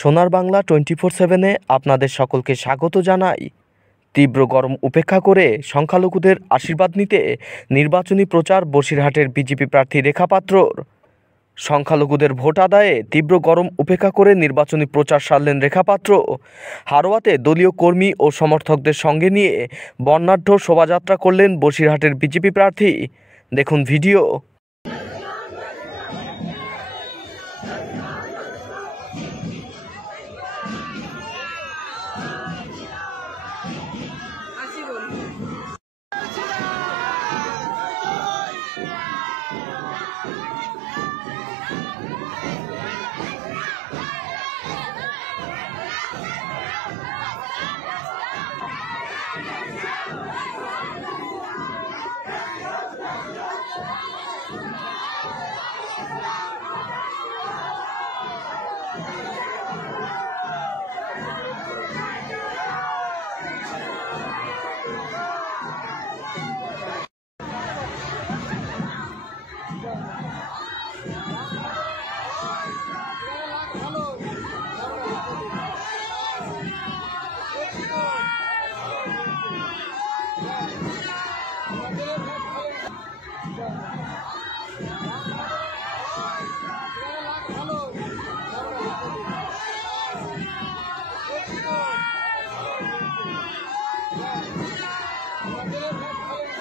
সোনার বাংলা 24/7-এ আপনাদের সকলকে স্বাগত জানাই। তীব্র গরম উপেক্ষা করে সংখ্যালঘুদের আশীর্বাদ নিতে নির্বাচনী প্রচার বসিরহাটের বিজেপি প্রার্থী রেখা পাত্রর। সংখ্যালঘুদের ভোট আদায়ে তীব্র গরম উপেক্ষা করে নির্বাচনী প্রচার সারলেন রেখা পাত্র। হারোয়াতে দলীয় কর্মী ও সমর্থকদের সঙ্গে নিয়ে বর্ণাঢ্য শোভাযাত্রা করলেন বসিরহাটের বিজেপি প্রার্থী। দেখুন ভিডিও।